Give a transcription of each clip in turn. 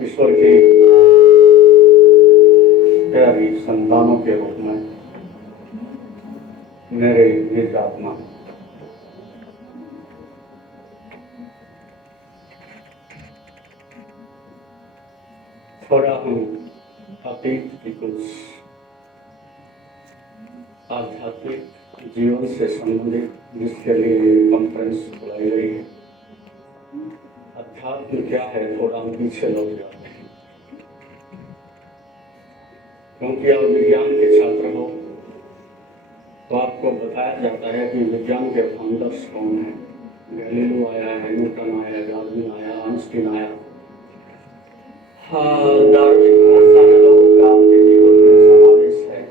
ईश्वर की प्यारी संतानों के रूप में मेरे निज आत्मा थोड़ा हम अतीत की कुछ आध्यात्मिक जीवन से संबंधित जिसके लिए कॉन्फ्रेंस बुलाई गई है। अध्यात्म क्या है, थोड़ा हम पीछे लौट जाते हैं, क्योंकि आप विज्ञान के छात्र हो तो आपको बताया जाता है कि विज्ञान के फाउंडर्स कौन हैं। गैलीलियो आया है, न्यूटन आया, डार्विन आया, आइंस्टीन आया, डार्विन बहुत सारे लोगों का आपके जीवन में समावेश है।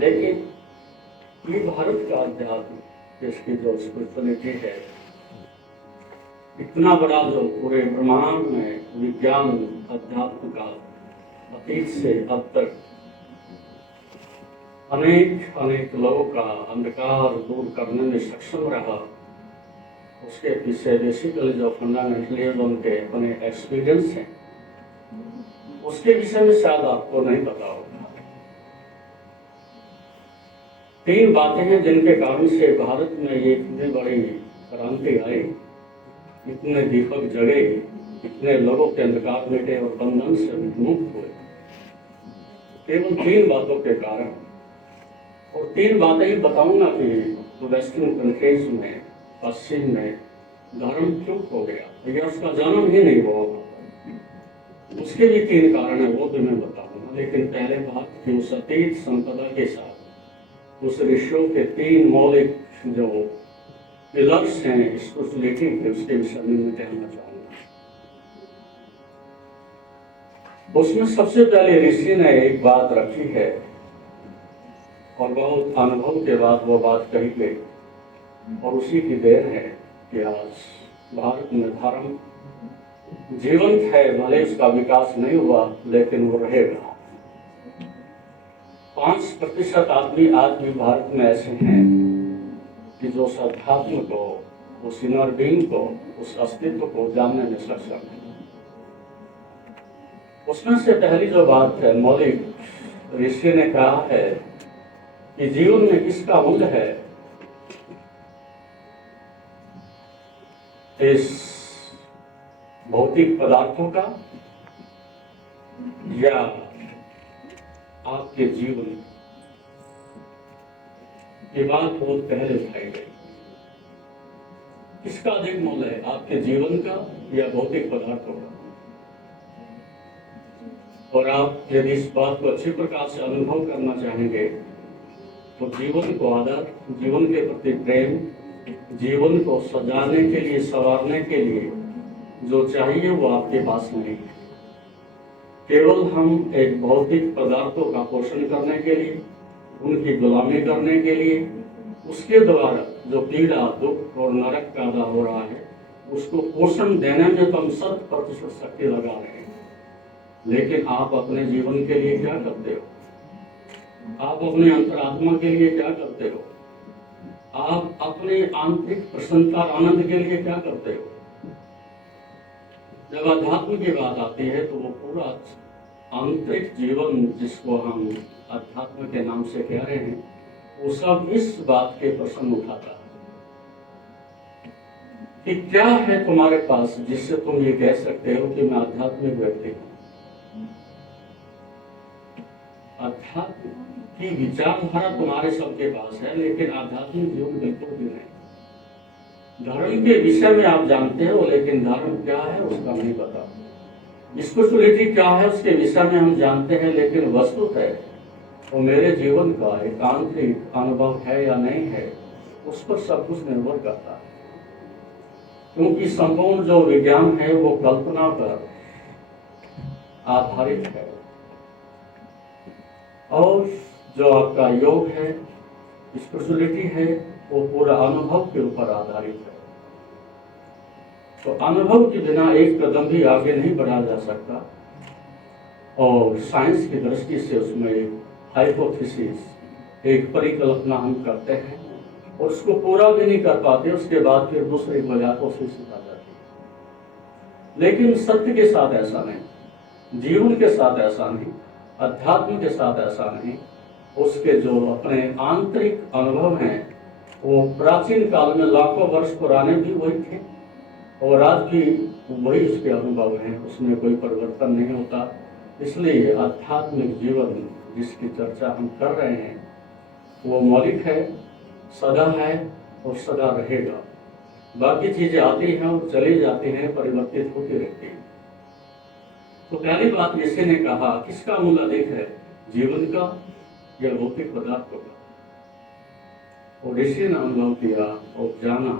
लेकिन ये भारत का अध्यात्म, इसकी जो स्पिरिचुअलिटी है, इतना बड़ा जो पूरे ब्रह्मांड में विज्ञान अध्यात्म का अतीत से अब तक अनेक अनेक लोगों का अंधकार दूर करने में सक्षम रहा, उसके पीछे बेसिकली जो फंडामेंटलिज्म के अपने एक्सपीरियंस हैं, उसके विषय में शायद आपको नहीं पता होगा। 3 बातें हैं जिनके कारण से भारत में ये इतनी बड़ी क्रांति आई, इतने दीपक जगे, इतने लोगों के अंधकार मिटे और बंधन से मुक्त हुए, केवल 3 बातों के कारण। और 3 बातें ही बताऊंगा कि वेस्टर्न कंट्रीज में, पश्चिम में धर्म क्यों हो गया या उसका जन्म ही नहीं हुआ। उसके भी 3 कारण है, वो भी मैं बताऊंगा। लेकिन पहले बात की उस अतीत संपदा के साथ उस ऋषियों के 3 मौलिक जो पिलर्स हैं स्पिरिचुअलिटी के, उसके विषय में मैं कहना चाहूंगा। उसमें सबसे पहले ऋषि ने एक बात रखी है और बहुत अनुभव के बाद वो बात कही गई, और उसी की देर है कि आज भारत में धर्म जीवंत है। भले उसका विकास नहीं हुआ लेकिन वो रहेगा। 5% आदमी आज भी भारत में ऐसे हैं कि जो उस अध्यात्म को, उस इनर बीइंग को, उस अस्तित्व को जानने में सक्षम है। उसमें से पहली जो बात है, मौलिक ऋषि ने कहा है कि जीवन में किसका मूल्य है, इस भौतिक पदार्थों का या आपके जीवन की बात बहुत पहले उठाई गई। किसका अधिक मूल्य है, आपके जीवन का या भौतिक पदार्थों का? और आप यदि इस बात को अच्छी प्रकार से अनुभव करना चाहेंगे तो जीवन को आदर, जीवन के प्रति प्रेम, जीवन को सजाने के लिए, संवारने के लिए जो चाहिए वो आपके पास नहीं है। केवल हम एक भौतिक पदार्थों का पोषण करने के लिए, उनकी गुलामी करने के लिए, उसके द्वारा जो पीड़ा, दुख और नरक पैदा हो रहा है, उसको पोषण देने में तो हम 100% शक्ति लगा रहे हैं। लेकिन आप अपने जीवन के लिए क्या करते हो? आप अपने अंतरात्मा के लिए क्या करते हो? आप अपने आंतरिक प्रसन्नता, आनंद के लिए क्या करते हो? जब अध्यात्म की बात आती है तो वो पूरा आंतरिक जीवन जिसको हम अध्यात्म के नाम से कह रहे हैं, वो सब इस बात के प्रश्न उठाता है कि क्या है तुम्हारे पास जिससे तुम ये कह सकते हो कि मैं आध्यात्मिक व्यक्ति हूं। अध्यात्म की विचारधारा तुम्हारे सबके पास है, लेकिन आध्यात्मिक जीवन बिल्कुल भी नहीं। धर्म के विषय में आप जानते हो, लेकिन धर्म क्या है उसका नहीं पता। स्पिरिचुअलिटी क्या है उसके विषय में हम जानते हैं, लेकिन वस्तुतः है वो मेरे जीवन का एक आंतरिक अनुभव है या नहीं है, उस पर सब कुछ निर्भर करता है। क्योंकि संपूर्ण जो विज्ञान है वो कल्पना पर आधारित है, और जो आपका योग है, स्पिरिचुअलिटी है, वो पूरा अनुभव के ऊपर आधारित है। तो अनुभव के बिना एक कदम भी आगे नहीं बढ़ा जा सकता। और साइंस की दृष्टि से उसमें एक हाइपोथेसिस, एक परिकल्पना हम करते हैं और उसको पूरा भी नहीं कर पाते, उसके बाद फिर दूसरी वजह कोशिश आ जाती है। लेकिन सत्य के साथ ऐसा नहीं। जीवन के साथ ऐसा नहीं, अध्यात्म के साथ ऐसा नहीं। उसके जो अपने आंतरिक अनुभव हैं वो प्राचीन काल में लाखों वर्ष पुराने भी वही थे और आज भी वही उसके अनुभव हैं, उसमें कोई परिवर्तन नहीं होता। इसलिए आध्यात्मिक जीवन जिसकी चर्चा हम कर रहे हैं वो मौलिक है, सदा है और सदा रहेगा। बाकी चीजें आती हैं और चली जाती हैं, परिवर्तित होती रहती हैं। तो पहली बात यीशु ने कहा, किसका मूल अधिक है, जीवन का या भौतिक पदार्थों का? और यीशु ने अनुभव किया और जाना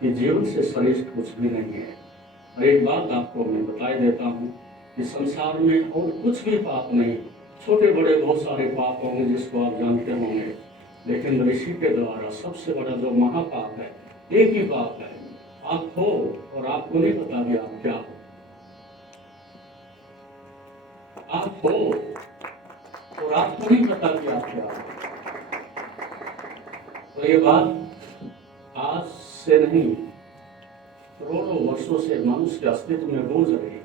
कि जीवन से श्रेष्ठ कुछ भी नहीं है। और एक बात आपको मैं बताई देता हूँ कि संसार में और कुछ भी पाप नहीं, छोटे बड़े बहुत सारे पाप होंगे जिसको आप जानते होंगे, लेकिन ऋषि के द्वारा सबसे बड़ा जो महापाप है, एक ही पाप है, आप हो और आपको नहीं पता कि आप क्या हो। आप हो और आपको नहीं पता कि आप क्या हो। तो ये बात आज से नहीं, करोड़ों वर्षों से मनुष्य के अस्तित्व में गूंज रही है।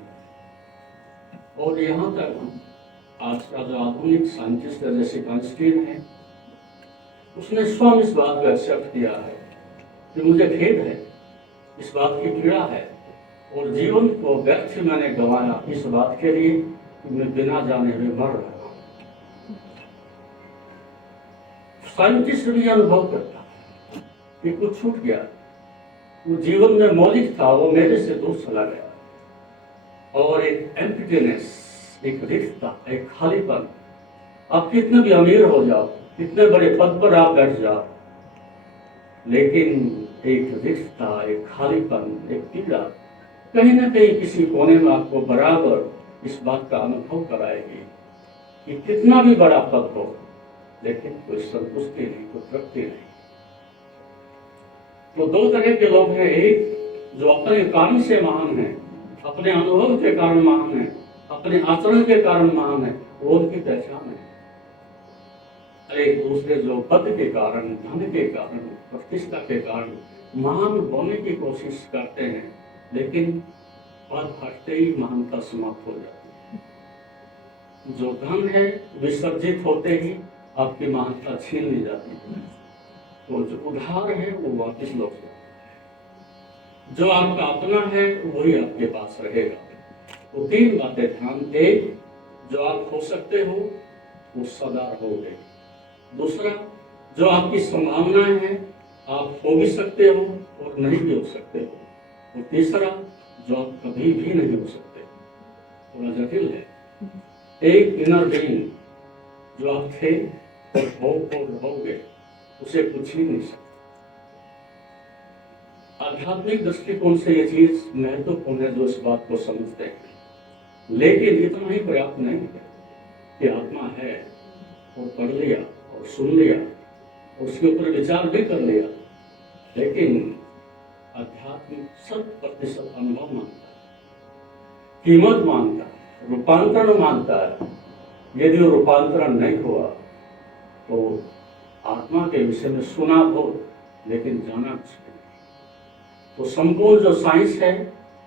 और यहाँ तक आज का जो आधुनिक साइंटिस्ट है जैसे आइंस्टीन है, उसने स्वयं इस बात को एक्सेप्ट किया है कि मुझे खेद है, इस बात की पीड़ा है और जीवन को व्यर्थ मैंने गंवाया इस बात के लिए कि मैं बिना जाने में मर रहा हूं। साइंटिस्ट भी अनुभव करता है कि कुछ छूट गया, वो जीवन में मौलिक था वो मेरे से दूर चला गया और एक एम्प्टीनेस, एक रिक्तता, एक खालीपन। आप कितने भी अमीर हो जाओ, कितने बड़े पद पर आप बैठ जाओ, लेकिन एक रिक्तता, एक खालीपन, एक पीड़ा कहीं ना कहीं किसी कोने में आपको बराबर इस बात का अनुभव कराएगी कि कितना भी बड़ा पद हो लेकिन कोई संतुष्टि नहीं, कोई तृप्ति नहीं। तो दो तरह के लोग हैं, एक जो अपने काम से महान है, अपने अनुभव के कारण महान है, अपने आचरण के कारण महान है, वो उनकी पहचान है। एक दूसरे जो पद के कारण, धन के कारण, प्रतिष्ठा के कारण महान होने की कोशिश करते हैं, लेकिन पद हटते ही महानता समाप्त हो जाती है। जो धन है विसर्जित होते ही आपकी महानता छीन ली जाती है। तो जो उधार है वो वापस लौट जाता है, जो आपका अपना है वही आपके पास रहेगा। तो तीन बातें ध्यान, एक जो आप हो सकते हो वो सदा रहोगे। दूसरा, जो आपकी संभावनाएं हैं आप हो भी सकते हो और नहीं भी हो सकते हो। और तीसरा, जो आप कभी भी नहीं हो सकते। थोड़ा जटिल है। एक इनर बीइंग जो आप थे और हो और रहोगे, उसे कुछ ही नहीं सकते। आध्यात्मिक दृष्टिकोण से ये चीज महत्वपूर्ण है जो इस बात को समझते हैं। लेकिन इतना ही पर्याप्त नहीं है कि आत्मा है और पढ़ लिया और सुन लिया और उसके ऊपर विचार भी कर लिया, लेकिन आध्यात्मिक 100% अनुभव मानता है, कीमत मानता है, रूपांतरण मानता है। यदि वो रूपांतरण नहीं हुआ तो आत्मा के विषय में सुना हो लेकिन जाना कुछ नहीं। तो संपूर्ण जो साइंस है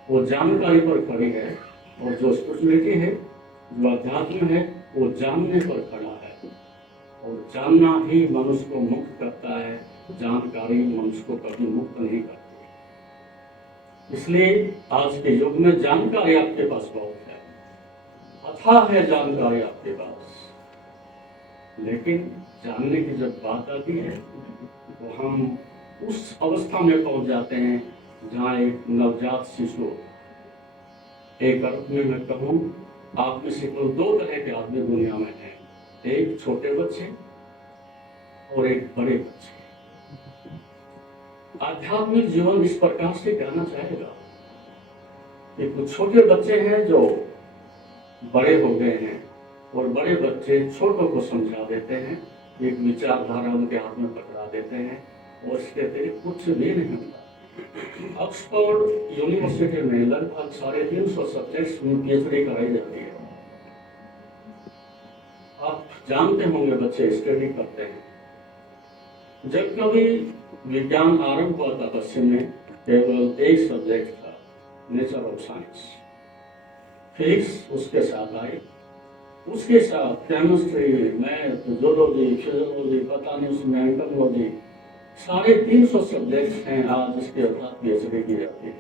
वो जानकारी पर खड़ी है और जो स्पिरिचुअलिटी है, जो अध्यात्म है, वो जानने पर खड़ा है। और जानना ही मनुष्य को मुक्त करता है, जानकारी मनुष्य को कभी मुक्त नहीं करती। इसलिए आज के युग में जानकारी आपके पास बहुत है, अथाह है जानकारी आपके पास, लेकिन जानने की जब बात आती है तो हम उस अवस्था में पहुंच जाते हैं जहाँ एक नवजात शिशु, एक अर्थ में मैं कहूँ आप में से केवल दो तरह के आदमी दुनिया में हैं, एक छोटे बच्चे और एक बड़े बच्चे। आध्यात्मिक जीवन इस प्रकार से कहना चाहेगा कि कुछ छोटे बच्चे हैं जो बड़े हो गए हैं और बड़े बच्चे छोटों को समझा देते हैं, एक विचारधारा उनके हाथ में पकड़ा देते हैं और इसके अतिरिक्त कुछ भी नहीं होता। ऑक्सफोर्ड यूनिवर्सिटी में लगभग 350 सब्जेक्ट्स में PhD कराई जाती है। आप जानते होंगे बच्चे स्टडी करते हैं। जब कभी विज्ञान आरंभ हुआ था पश्चिम में, केवल एक सब्जेक्ट था, नेचर ऑफ साइंस। फिजिक्स उसके साथ आई, उसके साथ केमिस्ट्री, मैथ, जूलॉजी, फिजियोलॉजी, पता नहीं उसमें एंटोमोलॉजी, साढ़े 300 सब्जेक्ट्स हैं आज जिसके अर्थात पीएचडी की जाती है।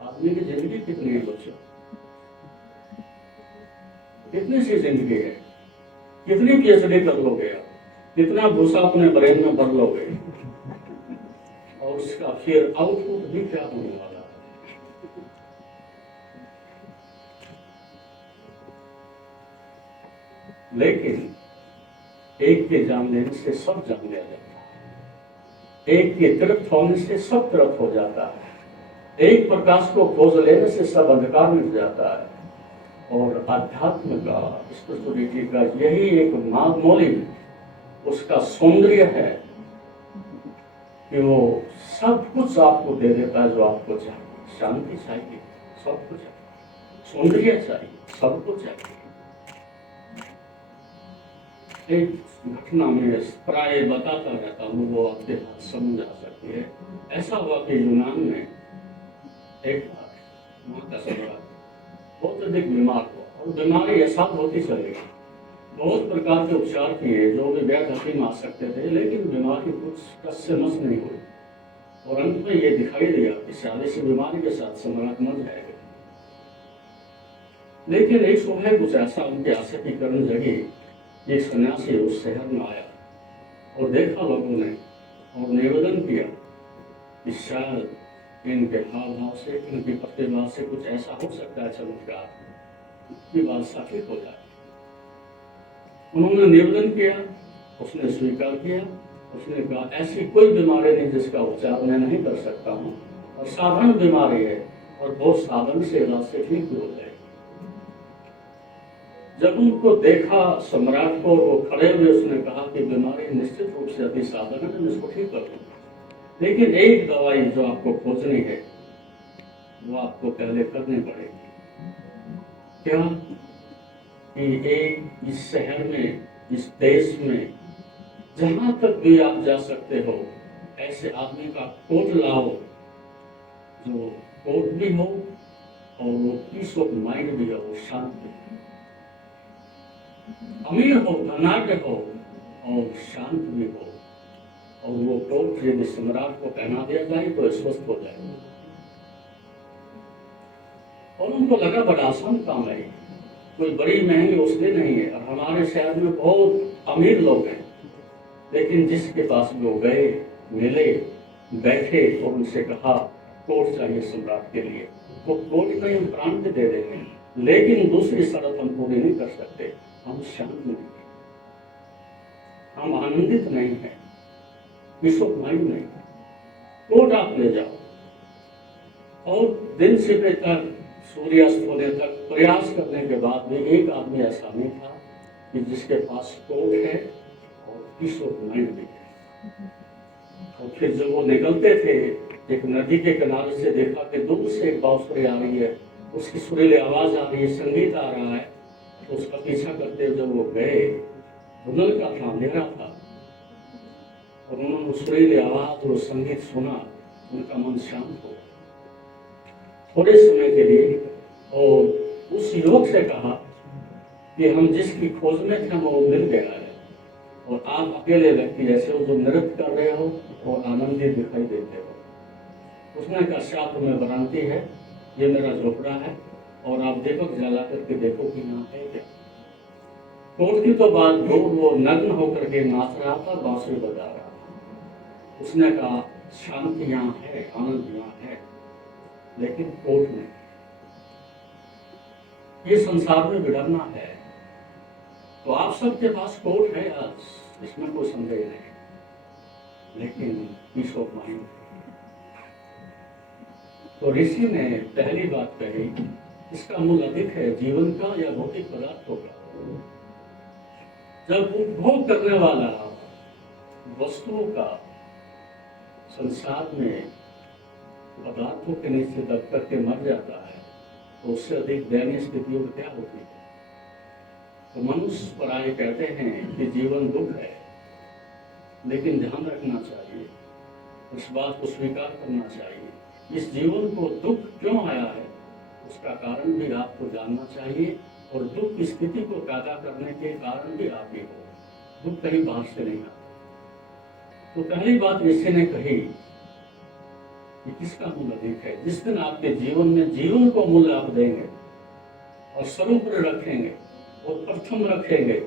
आदमी की जिंदगी कितनी है बच्चों? कितनी सी जिंदगी है? कितनी पीएचडी कर लोगे आप? कितना भूसा अपने ब्रेन में भर लोगे? और उसका फिर आउटपुट भी क्या होने वाला है? लेकिन एक के जान लेने से सब जान लिया जाता है, एक के तृप्त होने से सब तृप्त हो जाता है, एक प्रकाश को खोज लेने से सब अंधकार मिट जाता है। और अध्यात्म का, स्पिरिचुअलिटी का यही एक मौलिक उसका सौंदर्य है कि वो सब कुछ आपको दे देता है जो आपको चाहिए। शांति चाहिए, सब कुछ चाहिए, सौंदर्य चाहिए, सब कुछ चाहिए। एक घटना में प्राय बताता रहता हूँ, वो आपके पास समझ आ सकती है। ऐसा हुआ कि यूनान में एक बार वहाँ का सम्राट बहुत अधिक बीमार हुआ और बीमारी ऐसा होती चली गई। बहुत प्रकार के उपचार किए, जो भी वैद्य हकीम आ सकते थे, लेकिन बीमारी कुछ कस से मस नहीं हुई। और अंत में ये दिखाई दिया कि शादी से बीमारी के साथ सम्राट मर जाएगा। लेकिन एक सुबह कुछ ऐसा उनके आशकीकरण जगी, एक सन्यासी उस शहर में आया और देखा लोगों ने और निवेदन किया कि शायद इनके हाव भाव से, इनकी प्रतिभा से कुछ ऐसा हो सकता है चमत्कार की बात ठीक हो जाए। उन्होंने निवेदन किया, उसने स्वीकार किया। उसने कहा ऐसी कोई बीमारी नहीं जिसका उपचार मैं नहीं कर सकता हूँ, और साधारण बीमारी है और बहुत साधन से इलाज से ठीक भी हो जाएगी। जब उनको देखा सम्राट को, वो खड़े हुए, उसने कहा कि बीमारी निश्चित रूप से अति साधारण है, मैं इसको ठीक कर दूंगा, लेकिन एक दवाई जो आपको खोजनी है वो आपको पहले करनी पड़ेगी। क्या? कि एक इस शहर में, इस देश में जहां तक भी आप जा सकते हो, ऐसे आदमी का कोट लाओ जो कोट भी हो और वो पीस ऑफ माइंड भी हो, शांति, अमीर हो, धनाढ़ हो और शांत भी हो। और वो कोट यदि सम्राट को पहना दिया जाए तो स्वस्थ हो जाएगा। और उनको लगा बड़ा आसान काम है, कोई बड़ी महंगी औषधि नहीं है। और हमारे शहर में बहुत अमीर लोग हैं, लेकिन जिसके पास वो गए, मिले, बैठे और उनसे कहा कोट चाहिए सम्राट के लिए, वो कोट नहीं, हम प्राण भी दे देंगे, लेकिन दूसरी शर्त हम पूरी नहीं कर सकते, हम शांत नहीं हैं, हम आनंदित नहीं हैं, पीस ऑफ माइंड नहीं। कोट आप ले जाओ। और दिन से तक, सूर्यास्त होने तक प्रयास करने के बाद भी एक आदमी ऐसा नहीं था कि जिसके पास कोट है और पीस ऑफ माइंड भी है। और फिर जब वो निकलते थे, एक नदी के किनारे से देखा कि दूर से एक बांसुरी आ रही है, उसकी सुरीली आवाज आ रही है, संगीत आ रहा है, तो उसका पीछा करते जब वो गए, धुंधल का था, अंधेरा था, और उन्होंने सुरीली आवाज और संगीत सुना, उनका मन शांत हो थोड़े समय के लिए। और उस युवक से कहा कि हम जिसकी खोज में थे वो मिल गया है, और आप अकेले व्यक्ति ऐसे हो जो नृत्य कर रहे हो और आनंदित दिखाई देते हो। उसने कहा शायद तुम्हें भ्रांति है, ये मेरा झोपड़ा है और आप दीपक जला करके देखो कि यहाँ है क्या। कोर्ट की तो बात हो, वो नग्न होकर के नाच रहा था, बांसुरी बजा रहा था। उसने कहा शांति यहाँ है, आनंद यहाँ है, लेकिन कोर्ट में ये संसार में बिगड़ना है। तो आप सबके पास कोर्ट है आज, इसमें कोई संदेह नहीं, लेकिन पीस ऑफ माइंड। तो ऋषि ने पहली बात कही, इसका मूल अधिक है जीवन का या भौतिक पदार्थों का। जब उपभोग करने वाला वस्तुओं का संसार में पदार्थों के नीचे दब करके मर जाता है, तो उससे अधिक दयनीय स्थिति क्या होती है। तो मनुष्य पराये कहते हैं कि जीवन दुख है, लेकिन ध्यान रखना चाहिए, इस बात को स्वीकार करना चाहिए, इस जीवन को दुख क्यों आया है उसका कारण भी आपको जानना चाहिए, और दुख की स्थिति को पैदा करने के कारण भी आप ही हो। दुख कहीं बाहर से नहीं आता। तो पहली बात ऋषि ने कही कि किसका मूल्य अधिक है। जिस दिन आपके जीवन में जीवन को मूल्य आप देंगे और स्वरूप रखेंगे और प्रथम रखेंगे,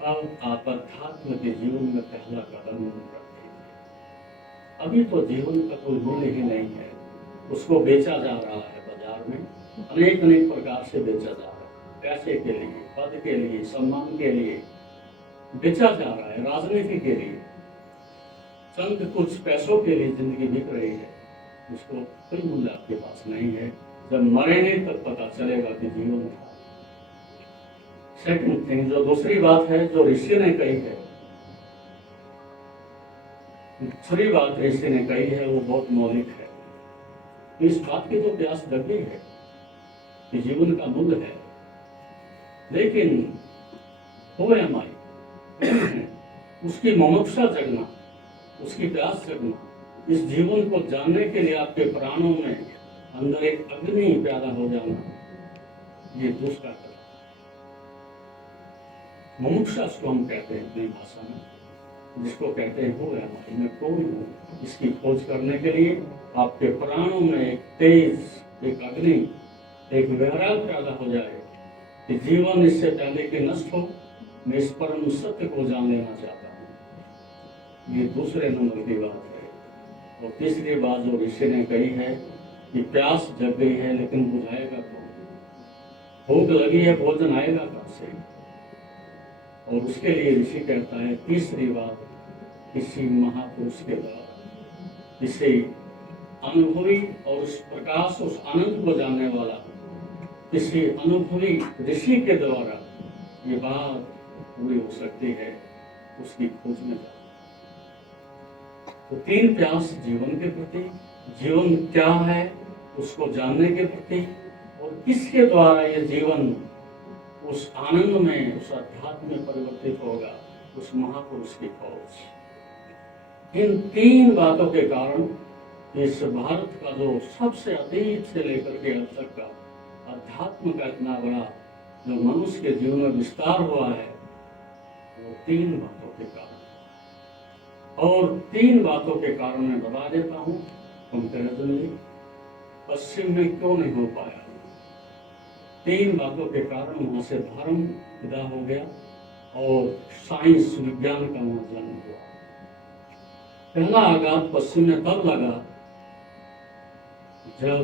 तब आप अध्यात्म के जीवन में पहला कदम रखेंगे। अभी तो जीवन का कोई मूल्य ही नहीं है, उसको बेचा जा रहा है बाजार में, अनेक अनेक प्रकार से बेचा जा रहा है। पैसे के लिए, पद के लिए, सम्मान के लिए बेचा जा रहा है, राजनीति के लिए, चंद कुछ पैसों के लिए जिंदगी बिक रही है। उसको कोई मूल्य आपके पास नहीं है। जब मरेंगे तब पता चलेगा कि जीवन था। सेकंड थिंग, जो दूसरी बात है जो ऋषि ने कही है, दूसरी बात ऋषि ने कही है वो बहुत मौलिक है। इस बात की तो प्यास जगी है कि जीवन का मूल्य है, लेकिन हो या माई उसकी मुमुक्षा जगना, उसकी प्यास जगना, इस जीवन को जानने के लिए आपके प्राणों में अंदर एक अग्नि पैदा हो जाना, ये दूसरा कदम। मुमुक्षा उसको हम कहते हैं अपनी भाषा में, जिसको कहते हैं हो या माई, मैं कौन हूँ, इसकी खोज करने के लिए आपके प्राणों में एक तेज, एक अग्नि, एक वैराग पैदा हो जाए कि जीवन इससे पहले कि नष्ट हो, मैं इस परम सत्य को जान लेना चाहता हूँ। ये दूसरे नंबर की बात है। और तीसरी बात जो ऋषि ने कही है कि प्यास जग गई है लेकिन बुझाएगा कौन, भूख लगी है भोजन आएगा कहाँ से। और उसके लिए ऋषि कहता है तीसरी बात, किसी महापुरुष के द्वारा, किसी अनुभवी और उस प्रकाश, उस आनंद को जानने वाला किसी अनुभवी ऋषि के द्वारा ये बात पूरी हो सकती है, उसकी खोज में जाओ। तो तीन प्यास जीवन के प्रति, जीवन क्या है उसको जानने के प्रति, और किसके द्वारा ये जीवन उस आनंद में, उस अध्यात्म में परिवर्तित होगा, उस महापुरुष की खोज। इन तीन बातों के कारण इस भारत का जो सबसे अतीत से लेकर के अब तक का अध्यात्म का इतना बड़ा जो मनुष्य के जीवन में विस्तार हुआ है, वो तीन बातों के कारण। और तीन बातों के कारण मैं बता देता हूँ कंपैरिजनली, पश्चिम में क्यों नहीं हो पाया। तीन बातों के कारण वहां से धर्म पैदा हो गया और साइंस, विज्ञान का वहां जन्म हुआ। पहला आघात पश्चिम में तब लगा जब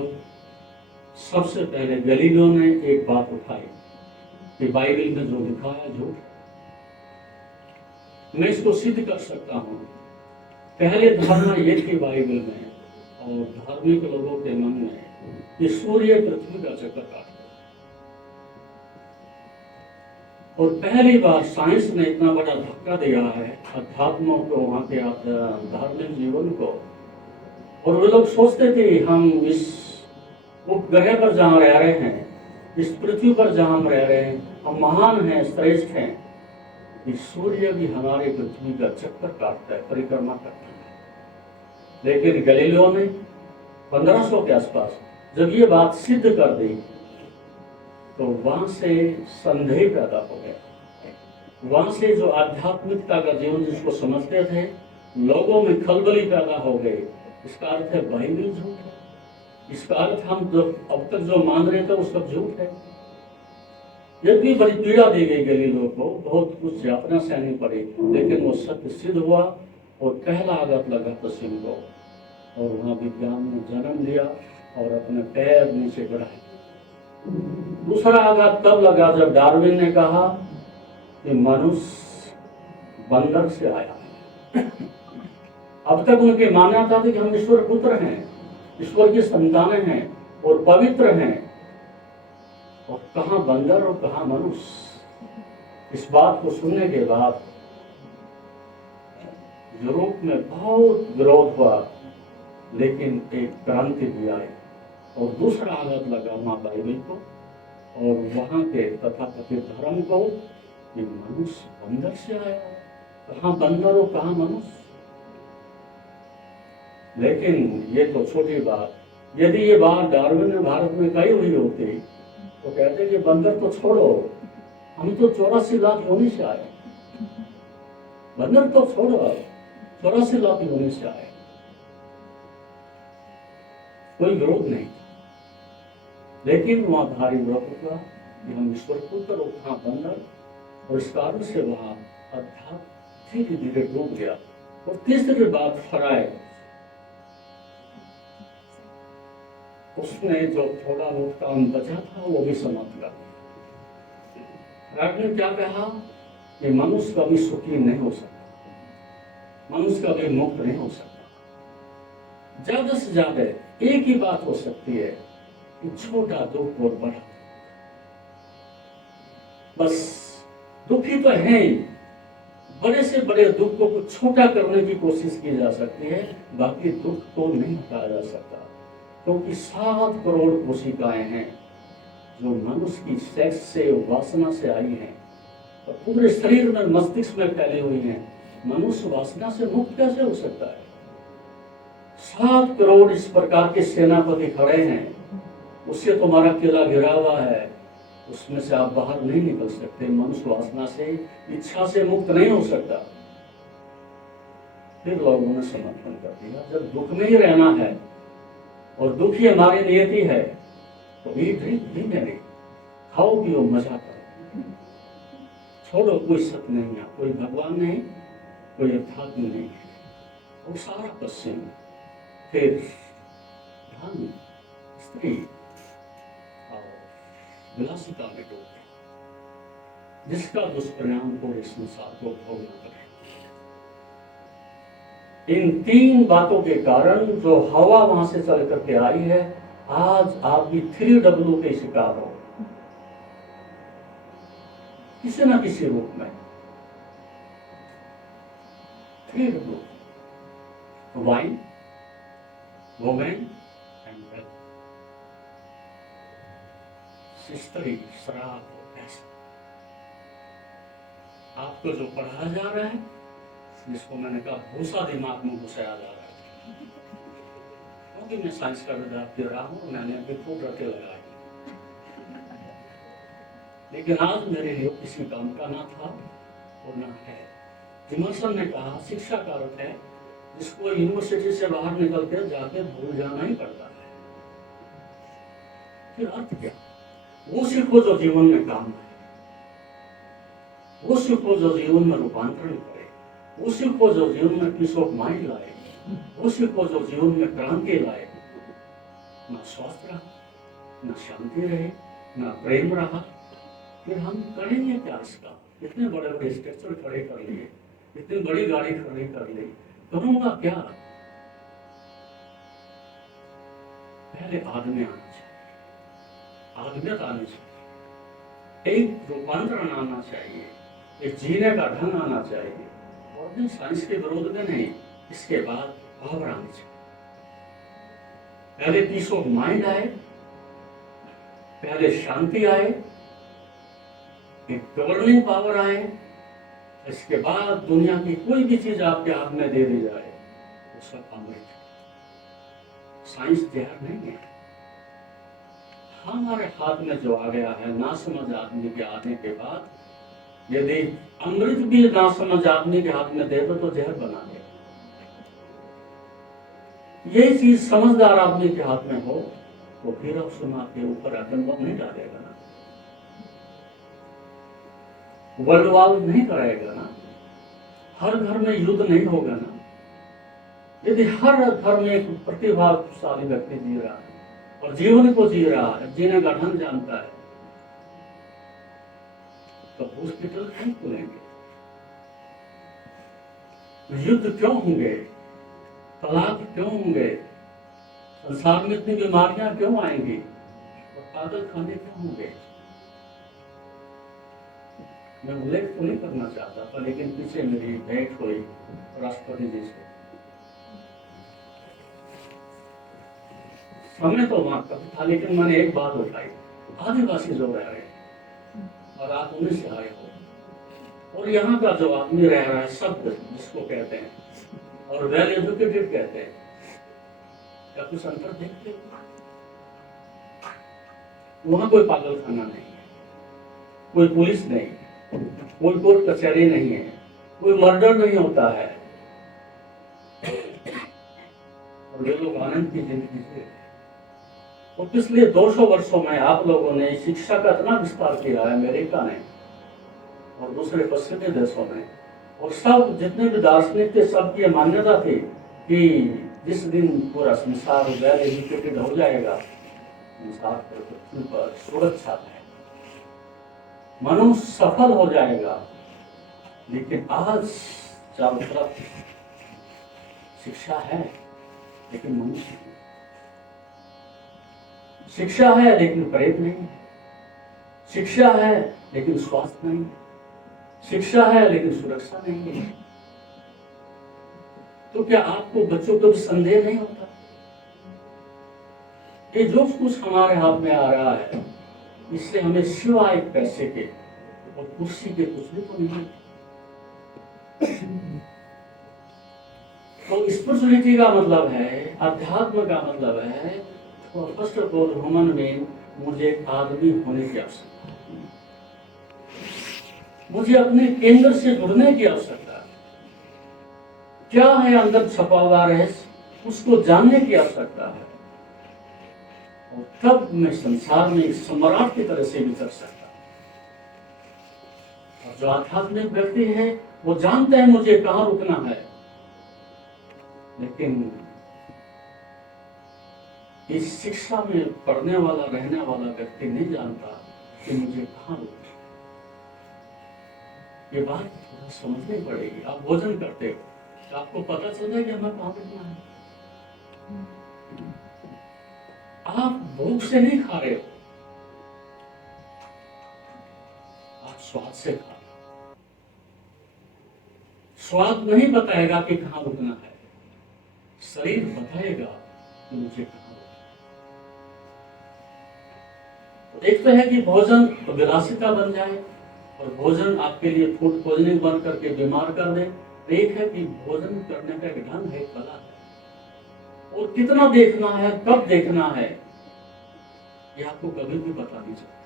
सबसे पहले गैलीलियो ने एक बात उठाई कि बाइबल में जो लिखा है झूठ। मैं इसको सिद्ध कर सकता हूँ। पहले धारणा ये थी बाइबल में और धार्मिक लोगों के मन में कि सूर्य पृथ्वी का चक्कर काटता है। और पहली बार साइंस ने इतना बड़ा धक्का दिया है अध्यात्म को, वहां के धार्मिक जीवन को। और वे लोग सोचते थे हम इस उपग्रह पर जहाँ रह रहे हैं, इस पृथ्वी पर जहाँ हम रह रहे हैं, हम महान हैं, श्रेष्ठ हैं, कि सूर्य भी हमारे पृथ्वी का चक्कर काटता है, परिक्रमा करता है। लेकिन गैलीलियो ने 1500 के आसपास जब ये बात सिद्ध कर दी तो वहां से संदेह पैदा हो गया। वहां से जो आध्यात्मिकता का जीवन जिसको समझते थे, लोगों में खलबली पैदा हो गई। इसका अर्थ है बाइबल झूठ है, इसका अर्थ हम जो अब तक जो मान रहे थे वो सब झूठ है। यद्यपि बड़ी पीड़ा दी गई गैलीलियो को, बहुत कुछ यातना सहनी पड़ी, लेकिन वो सत्य सिद्ध हुआ और पहला आघात लगा पश्चिम को, और वहां विज्ञान ने जन्म लिया और अपने पैर नीचे बढ़ाए। दूसरा आघात तब लगा जब डार्विन ने कहा कि मनुष्य बंदर से आया है। अब तक उनकी मान्यता थी कि हम ईश्वर पुत्र हैं, ईश्वर की संतानें हैं और पवित्र हैं, और कहाँ बंदर और कहाँ मनुष्य। इस बात को सुनने के बाद यूरोप में बहुत विरोध हुआ, लेकिन एक क्रांति भी आई और दूसरा आघात लगा वहां बाइबल को और वहां के तथाकथित धर्म को कि मनुष्य बंदर से आया, कहाँ बंदर और कहाँ मनुष्य। लेकिन ये तो छोटी बात, यदि ये बात डार्विन ने भारत में कही हुई होती तो कहते कि बंदर तो छोड़ो, हम तो 84 लाख योनि से आए, बंदर तो छोड़ो, 84 लाख योनि से आए, कोई विरोध नहीं। लेकिन वहां भारी विरोध हुआ कि हम ईश्वर पुत्र और था बंदर, और इस कारण से वहां अध्यात्म धीरे धीरे डूब गया। और तीसरी बात फराय, उसने जो थोड़ा बहुत काम बचा था वो भी समाप्त कर दिया। ने क्या कहा कि मनुष्य कभी सुखी नहीं हो सकता, मनुष्य कभी मुक्त नहीं हो सकता। ज्यादा से ज्यादा एक ही बात हो सकती है कि छोटा दुख और बड़ा, बस दुखी तो है ही, बड़े से बड़े दुख को छोटा करने की कोशिश की जा सकती है, बाकी दुख को नहीं हटाया जा सकता। क्योंकि 7 करोड़ कोशिकाएं हैं जो मनुष्य की सेक्स से, वासना से आई हैं और पूरे शरीर में, मस्तिष्क में फैली हुई हैं। मनुष्य वासना से मुक्त कैसे हो सकता है? 7 करोड़ इस प्रकार के सेनापति खड़े हैं, उससे तुम्हारा किला घिरा हुआ है, उसमें से आप बाहर नहीं निकल सकते। मनुष्य वासना से, इच्छा से मुक्त नहीं हो सकता। फिर लोगों ने समर्थन कर दिया, जब दुख में ही रहना है और दुख ही हमारी नियति है तो धीमे नहीं, खाओ पियो मजा करो, छोड़ो, कोई सत्य नहीं है, कोई भगवान नहीं, कोई अध्यात्म नहीं है, वो सारा पश्चिम। फिर धन, स्त्री और विलासिता में डूब गए, जिसका दुष्परिणाम पूरे संसार को भोगना पड़े। इन 3 बातों के कारण जो हवा वहां से चल करके आई है, आज आप भी 3W के शिकार हो, किसी ना किसी रूप में। 3W, wine, women and wealth, स्त्री, शराब, पैसा। आपको जो पढ़ाया जा रहा है, जिसको मैंने कहा भूसा दिमाग में घुसाया जा रहा है, क्योंकि मैं साइंस का विद्यार्थी रहा हूँ, मैंने अभी खूब रटे लगाए, लेकिन आज मेरे लिए किसी काम का ना था और ना है। इमर्सन ने कहा शिक्षा का अर्थ है जिसको यूनिवर्सिटी से बाहर निकल कर जाके भूल जाना ही पड़ता है। फिर अर्थ क्या? वो सीखो जो जीवन में काम है, वो सीखो जो जीवन में रूपांतरण करे, वो सीखो जो जीवन में पीस ऑफ माइंड लाए, वो सीखो जो जीवन में क्रांति लाए। ना स्वास्थ्य रहा, ना शांति रहे, ना प्रेम रहा, फिर हम करेंगे क्या इसका? इतने बड़े बड़े स्ट्रक्चर खड़े कर लिए, इतनी बड़ी गाड़ी खड़ी कर ली, करूंगा क्या? पहले आदमी आना चाहिए, आदमियत आनी चाहिए, एक रूपांतरण आना चाहिए, एक जीने का ढंग आना चाहिए। और भी साइंस के विरोध में नहीं, इसके बाद पावर आनी चाहिए। पहले पीस ऑफ माइंड आए, पहले शांति आए, एक गवर्निंग पावर आए, इसके बाद दुनिया की कोई भी चीज आपके हाथ में दे दी जाए वो सब अमृत। साइंस जहर नहीं है। हमारे हाथ में जो आ गया है नासमझ आदमी के आने के बाद, यदि अमृत भी नासमझ आदमी के हाथ में दे दो तो जहर बना देगा। ये चीज समझदार आदमी के हाथ में हो तो फिर उसमें के ऊपर आतंक नहीं डालेगा ना, वर्ल्ड वॉर नहीं कराएगा ना, हर घर में युद्ध नहीं होगा ना। यदि हर घर में एक प्रतिभाशाली व्यक्ति जी रहा है और जीवन को जी रहा है, जीने का ढंग जानता है, तो हॉस्पिटल क्यों खुलेंगे? युद्ध क्यों होंगे? तलाक क्यों होंगे? संसार में इतनी बीमारियां क्यों आएंगी? और पागल खाने क्यों होंगे? मैं उल्लेख तो नहीं करना चाहता था, लेकिन पीछे मेरी भेंट हुई राष्ट्रपति जी से। समय तो वहां कम था, लेकिन मैंने एक बात उठाई, आदिवासी जो रह रहे और आप उन्हीं से आए हो, और यहाँ का जो आदमी रह रहा है, शब्द जिसको कहते हैं और वेल एजुकेटेड कहते हैं, क्या कुछ अंतर देखते हो? वहां कोई पागल खाना नहीं है, कोई पुलिस नहीं, कोई कोर्ट कचहरी नहीं है, कोई मर्डर नहीं होता है, और ये लोग आनंद की जिंदगी जी। और पिछले 200 वर्षों में आप लोगों ने शिक्षा का इतना विस्तार किया है, अमेरिका ने और दूसरे पश्चिमी देशों में, और सब जितने भी दार्शनिक थे सबकी मान्यता थी कि जिस दिन पूरा संसार वेल एजुकेटेड हो जाएगा, संसार पर पृथ्वी पर सुरक्षा है, मनुष्य सफल हो जाएगा। लेकिन आज चारों तरफ शिक्षा है लेकिन मनुष्य नहीं। शिक्षा है लेकिन प्रेम नहीं, शिक्षा है लेकिन स्वास्थ्य नहीं, शिक्षा है लेकिन सुरक्षा नहीं है। तो क्या आपको बच्चों को भी संदेह नहीं होता कि जो कुछ हमारे हाथ में आ रहा है इससे हमें सिवाय पैसे के और कुर्सी के कुछ भी तो नहीं। तो स्पिरिचुअलिटी का मतलब है, अध्यात्म का मतलब है, तो first of all human being, मुझे एक आदमी होने की आवश्यकता है, मुझे अपने केंद्र से जुड़ने की आवश्यकता है। क्या है अंदर छपा हुआ रहस्य, उसको जानने की आवश्यकता है, और तब मैं संसार में एक सम्राट की तरह से विचर सकता हूं। और जो आध्यात्मिक व्यक्ति है वो जानते हैं मुझे कहां रुकना है, लेकिन इस शिक्षा में पढ़ने वाला रहने वाला व्यक्ति नहीं जानता कि मुझे कहां रुकना है। ये बात थोड़ा समझनी पड़ेगी। आप भोजन करते हो तो आपको पता चल जाए कि हमें कहां रुकना है। आप भूख से नहीं खा रहे हो, आप स्वाद से खा रहे हो। स्वाद नहीं बताएगा कि कहां रुकना है, शरीर बताएगा कि मुझे कहां रुकना है। तो एक तो है कि भोजन तो विलासिता बन जाए और भोजन आपके लिए फूड पॉइजनिंग बन करके बीमार कर दे। एक है कि भोजन करने का एक ढंग है, कला है, और कितना देखना है, कब देखना है, ये आपको कभी भी पता नहीं चलता।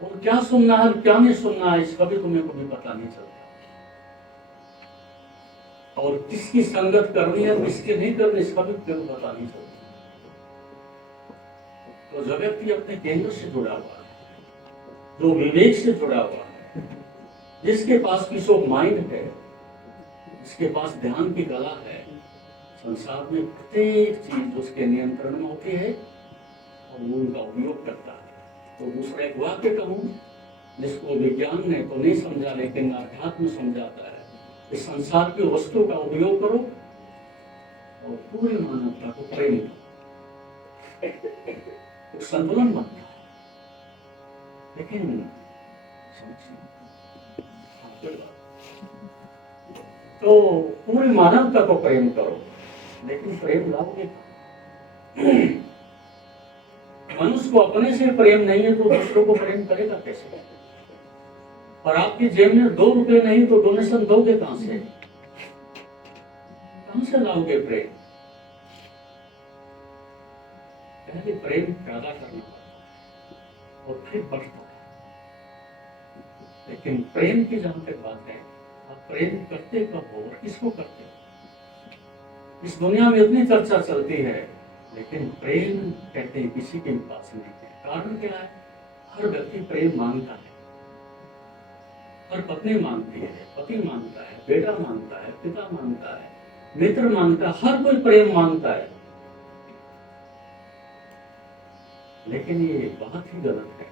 और क्या सुनना है क्या नहीं सुनना है, इसका भी तुम्हें कभी पता नहीं चलता। और किसकी संगत करनी है किसकी नहीं करनी, इसका भी कभी पता नहीं चलता। तो जो व्यक्ति अपने केंद्र से जुड़ा हुआ है, जो विवेक से जुड़ा हुआ है, जिसके पास पीस ऑफ माइंड है, जिसके पास ध्यान की कला है, संसार में प्रत्येक चीज उसके नियंत्रण में होती है और वो उनका उपयोग करता है। तो दूसरा एक वाक्य कहूं जिसको विज्ञान ने तो नहीं समझा लेकिन अध्यात्म समझाता है, इस संसार की वस्तु का उपयोग करो और पूरी मानवता को प्रेम करो, एक संतुलन बनता है। लेकिन तो पूरी मानवता को प्रेम करो, लेकिन प्रेम लाओगे मनुष्य को अपने से प्रेम नहीं है तो दूसरों को प्रेम करेगा कैसे? और आपकी जेब में 2 रुपए नहीं तो डोनेशन दोगे कहां से? कहां से लाओगे प्रेम? पहले प्रेम पैदा करना पड़ता और फिर बढ़ता है। लेकिन प्रेम की जहां तक बात है, आप प्रेम करते कब हो और किसको करते हो? इस दुनिया में इतनी चर्चा चलती है, लेकिन प्रेम कहते हैं किसी के पास नहीं है। कारण क्या है? हर व्यक्ति प्रेम मांगता है, हर पत्नी मांगती है, पति मांगता है, बेटा मांगता है, पिता मांगता है, मित्र मांगता है, हर कोई प्रेम मांगता है। लेकिन ये बहुत ही गलत है।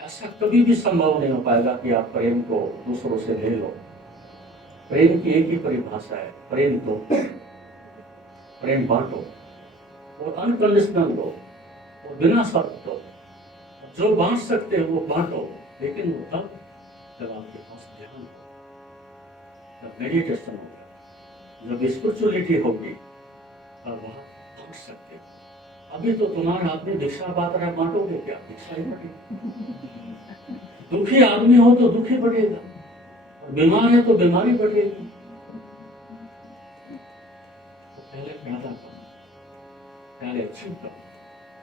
ऐसा कभी भी संभव नहीं हो पाएगा कि आप प्रेम को दूसरों से ले लो। प्रेम की एक ही परिभाषा है, प्रेम दो, प्रेम बांटो और अनकंडीशनल दो और बिना शर्त दो। जो बांट सकते हैं वो बांटो, लेकिन वो तब जब आपके पास ध्यान हो, जब मेडिटेशन होगा, जब स्पिरिचुअलिटी होगी, तब आप बांट सकते हो। अभी तो तुम्हारे हाथ में भिक्षा बांट रहा है, बांटोगे क्या? भिक्षा ही बढ़ेगी। दुखी आदमी हो तो दुखी बढ़ेगा, और बीमार है तो बीमारी बढ़ेगी। पहले पैदा करो, पहले अचीव करो,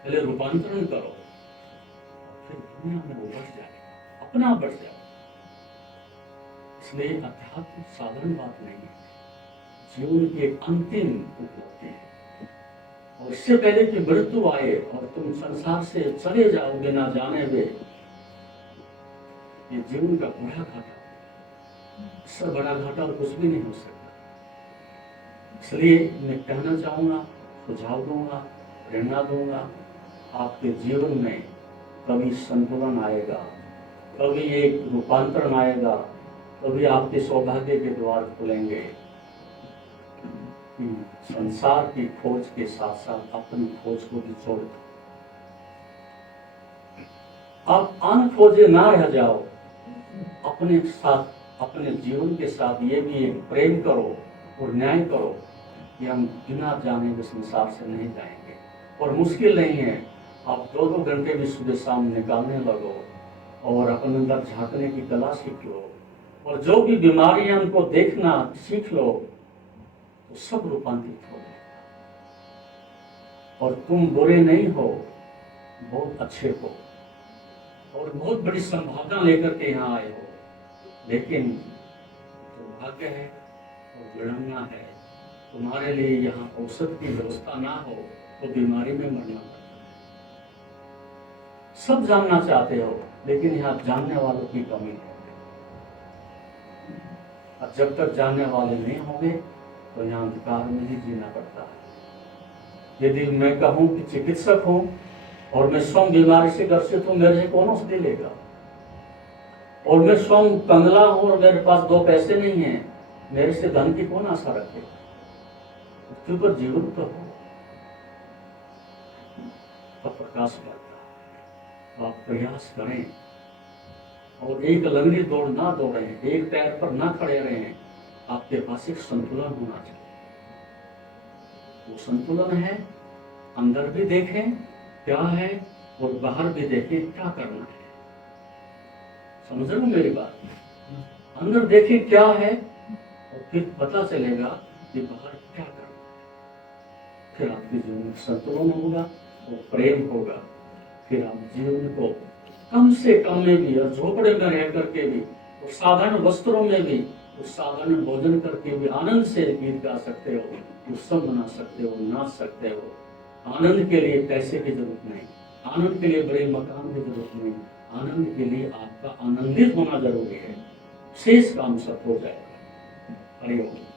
पहले रूपांतरण करो, फिर दुनिया में वो बढ़ जाएगा, अपना आप बढ़ जाएगा। इसलिए अध्यात्म साधारण बात नहीं है, जीवन की एक अंतिम उपलब्धि है। और इससे पहले कि मृत्यु आए और तुम संसार से चले जाओ बिना जाने हुए, ये जीवन का बड़ा घाटा, इससे बड़ा घाटा और कुछ भी नहीं हो सकता। इसलिए मैं कहना चाहूँगा, सुझाव दूंगा, प्रेरणा दूंगा, आपके जीवन में कभी संतुलन आएगा, कभी एक रूपांतरण आएगा, कभी आपके सौभाग्य के द्वार खुलेंगे। संसार की खोज के साथ साथ अपनी खोज को भी छोड़ दो। आप अनखोजे ना रह जाओ, अपने साथ, अपने जीवन के साथ ये भी एक प्रेम करो और न्याय करो कि हम बिना जाने हुए संसार से नहीं जाएंगे। और मुश्किल नहीं है, आप 2-2 घंटे भी सुबह शाम निकालने लगो और अपने अंदर झांकने की कला सीख लो, और जो भी बीमारियां उनको देखना सीख लो, तो सब रूपांतरित हो जाएगा। और तुम बुरे नहीं हो, बहुत अच्छे हो और बहुत बड़ी संभावना लेकर के यहाँ आए हो, लेकिन दुर्भाग्य है और विडंबना है, तुम्हारे लिए यहाँ औषध की व्यवस्था ना हो तो बीमारी में मरना पड़ता है। सब जानना चाहते हो, लेकिन यहाँ जानने वालों की कमी है। और जब तक जानने वाले नहीं होंगे तो यहाँ अंधकार में ही जीना पड़ता है। यदि मैं कहूँ कि चिकित्सक हूँ और मैं स्वयं बीमारी से ग्रसित हूँ, मेरे से कौन औषधि लेगा? और मैं स्वयं कंगला हूँ और मेरे पास 2 पैसे नहीं है, मेरे से धन की कौन आशा रखे? पृथ्वी पर जीवन तो हो, तो प्रकाश करता है। तो आप प्रयास करें और एक लंगड़ी दौड़ ना दौड़ें, एक पैर पर ना खड़े रहें। आपके पास एक संतुलन होना चाहिए। वो संतुलन है, अंदर भी देखें क्या है और बाहर भी देखें क्या करना है। समझ रहे हो मेरी बात? अंदर देखें क्या है और फिर पता चलेगा कि बाहर क्या करना है। फिर आपके जीवन में संतुलन होगा और प्रेम होगा। फिर आप जीवन को कम से कम में भी और झोपड़े में रह करके भी और साधारण वस्त्रों में भी और साधारण भोजन करके भी आनंद से गीत गा सकते हो, उत्सव मना सकते हो, नाच सकते हो। आनंद के लिए पैसे की जरूरत नहीं, आनंद के लिए बड़े मकान की जरूरत नहीं, आनंद के लिए आपका आनंदित होना जरूरी है। शेष काम सब हो जाएगा। हरिओम।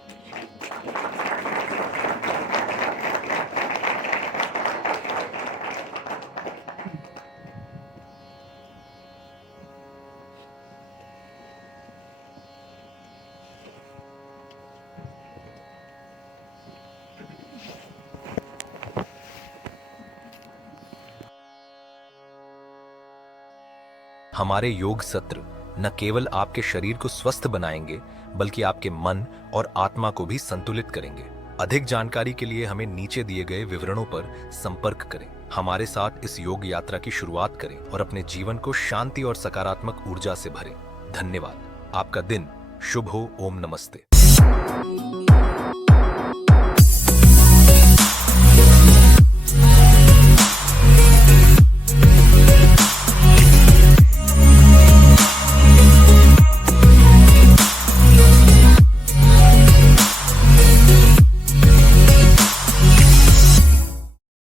हमारे योग सत्र न केवल आपके शरीर को स्वस्थ बनाएंगे, बल्कि आपके मन और आत्मा को भी संतुलित करेंगे। अधिक जानकारी के लिए हमें नीचे दिए गए विवरणों पर संपर्क करें। हमारे साथ इस योग यात्रा की शुरुआत करें और अपने जीवन को शांति और सकारात्मक ऊर्जा से भरें। धन्यवाद। आपका दिन शुभ हो। ओम नमस्ते।